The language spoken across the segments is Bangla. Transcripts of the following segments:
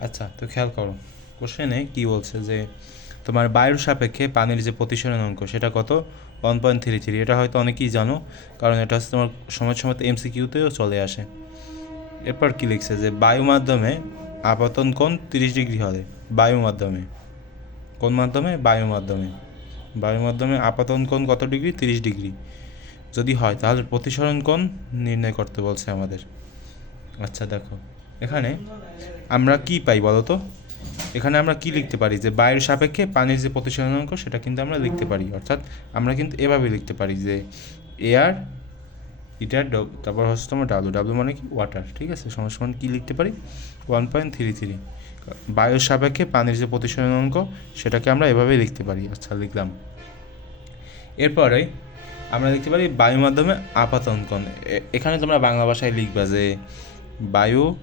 আচ্ছা তো খেয়াল করো। কোশ্চেনে কী বলছে যে, তোমার বায়ুর সাপেক্ষে পানির যে প্রতিসরণ অঙ্ক, সেটা কত? ওয়ান পয়েন্ট থ্রি থ্রি এটা হয়তো অনেকেই জানো, কারণ এটা হচ্ছে তোমার সময় সময় এমসি কিউতেও চলে আসে। এরপর কী লিখছে যে, বায়ু মাধ্যমে আপাতন কোণ তিরিশ ডিগ্রি হবে বায়ু মাধ্যমে। কোন মাধ্যমে? বায়ু মাধ্যমে। বায়ু মাধ্যমে আপাতন কোণ কত ডিগ্রি? তিরিশ ডিগ্রি। যদি হয়, তাহলে প্রতিসরণ কোণ নির্ণয় করতে বলছে আমাদের। আচ্ছা দেখো। এখানে আমরা কি পাই বলো তো? এখানে আমরা কি লিখতে পারি? যে বায়ুর সাপেক্ষে পানির যে প্রতিসরণ অঙ্ক, সেটা কিন্তু আমরা লিখতে পারি। অর্থাৎ আমরা কিন্তু এভাবে লিখতে পারি যে এয়ার ইটার ড- তারপর হচ্ছে তোমার ডাব্লু ডাব্লু মানে কি? ওয়াটার ঠিক আছে? সমান কী লিখতে পারি? ওয়ান পয়েন্ট থ্রি থ্রি বায়ুর সাপেক্ষে পানির যে প্রতিসরণ অঙ্ক, সেটাকে আমরা এভাবেই লিখতে পারি। আচ্ছা লিখলাম। এরপরে আমরা লিখতে পারি বায়ু মাধ্যমে কোণ এ- এখানে তোমরা বাংলা ভাষায় লিখবা যে বায়ু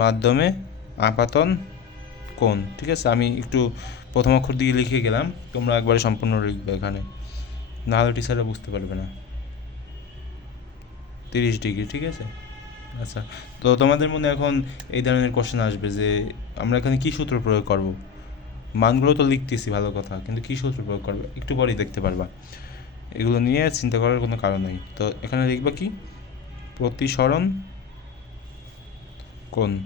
মাধ্যমে আপাতন কোণ, ঠিক আছে? আমি একটু প্রথম অক্ষর দিয়ে লিখে গেলাম, তোমরা একবারে সম্পূর্ণ লিখবে এখানে। নাহলে টিচাররা বুঝতে পারবে না। তিরিশ ডিগ্রি, ঠিক আছে? আচ্ছা তো তোমাদের মনে এখন এই ধরনের কোশ্চেন আসবে যে আমরা এখানে কী সূত্র প্রয়োগ করব? মানগুলো তো লিখতেছি, ভালো কথা, কিন্তু কী সূত্র প্রয়োগ করবে? একটু পরেই দেখতে পারবা। এগুলো নিয়ে চিন্তা করার কোনো কারণ নেই। তো এখানে লিখবা কি? প্রতিসরণ কোণ?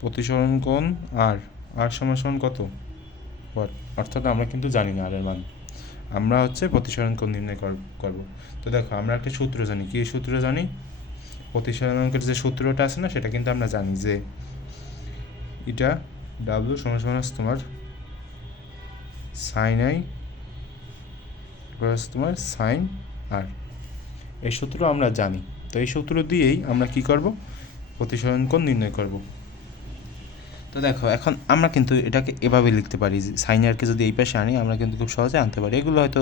প্রতিসরণ কোণ আর আর সমান কত? অর্থাৎ আমরা কিন্তু জানি না আর এর মান। আমরা হচ্ছে প্রতিসরণ কোণ নির্ণয় কর- করব। তো দেখো, আমরা একটা সূত্র জানি। কী সূত্র জানি? প্রতিসরণ অঙ্কের যে সূত্রটা আছে না, সেটা কিন্তু আমরা জানি যে এটা ডাব্লিউ সমান সমান তোমার সাইন আই তোমার সাইন আর এই সূত্র আমরা জানি। তো এই সূত্র দিয়েই আমরা কি করব? প্রতিসরণ কোণ নির্ণয় করব। তো দেখো, এখন আমরা কিন্তু এটাকে এভাবে লিখতে পারি সাইনারকে যদি এই পাশে আনি, আমরা কিন্তু খুব সহজে আনতে পারি। এগুলো হয়তো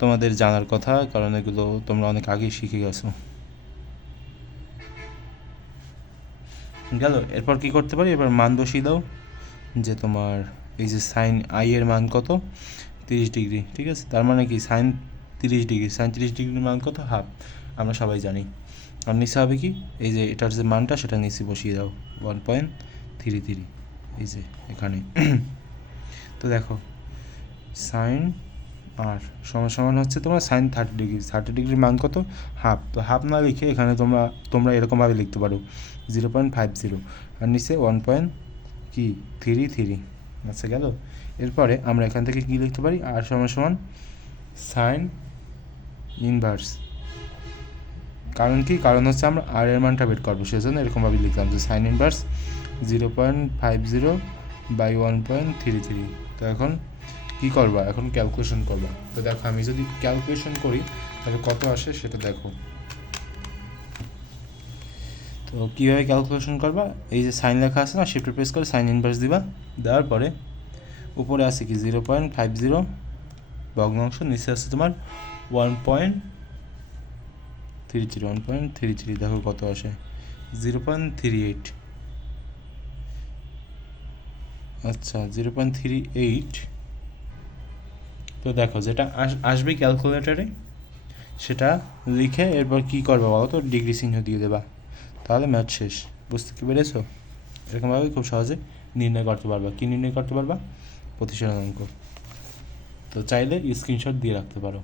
তোমাদের জানার কথা, কারণ এগুলো তোমরা অনেক আগেই শিখে গেছো। গেল, এরপর কি করতে পারি? এবার মান বসিয়ে দাও, যে তোমার এই যে সাইন আই এর মান কত? তিরিশ ডিগ্রি, ঠিক আছে? তার মানে কি? সাইন তিরিশ ডিগ্রি সাইন তিরিশ ডিগ্রির মান কত? হাফ। আমরা সবাই জানি। আর নিচে হবে কি? এই যে এটার যে মানটা, সেটা নিচে বসিয়ে দাও। ওয়ান পয়েন্ট থ্রি থ্রি এই যে এখানে। তো দেখো সাইন আর সমান সমান হচ্ছে তোমার সাইন থার্টি ডিগ্রি থার্টি ডিগ্রির মান কত? হাফ তো হাফ না লিখে এখানে তোমরা তোমরা এরকমভাবে লিখতে পারো। জিরো পয়েন্ট ফাইভ জিরো আর নিচে ওয়ান পয়েন্ট কি? থ্রি থ্রি আচ্ছা গেল। এরপরে আমরা এখান থেকে কী লিখতে পারি? আর সমান সমান সাইন ইনভার্স কারণ কি? কারণ হচ্ছে আমরা আর এর মানটা বের করব। সেজন্য এরকমভাবে লিখলাম যে sine inverse zero point five zero by one point three three তো এখন কী করবা? এখন ক্যালকুলেশন করবা। তো দেখো, আমি যদি ক্যালকুলেশন করি, তাহলে কত আসে সেটা দেখো। তো কীভাবে ক্যালকুলেশন করবা? এই যে সাইন লেখা আছে না শিফট প্রেস করে সাইন ইনভার্স দিবা। দেওয়ার পরে উপরে আছে কি? জিরো পয়েন্ট ফাইভ জিরো ভগ্নাংশ, নিচে আছে তোমার one point three three one point three three দেখো কত আসে জিরো পয়েন্ট থ্রি এইট আচ্ছা জিরো পয়েন্ট থ্রি এইট তো দেখো যেটা আস- আসবে ক্যালকুলেটারে সেটা লিখে এরপর কী করবে বলো তো ডিগ্রি চিহ্ন দিয়ে দেবা তাহলে ম্যাথ শেষ বুঝতে কি পেরেছ এরকমভাবে খুব সহজে নির্ণয় করতে পারবা কী নির্ণয় করতে পারবা প্রতিসরণ অঙ্ক তো চাইলে স্ক্রিনশট দিয়ে রাখতে পারো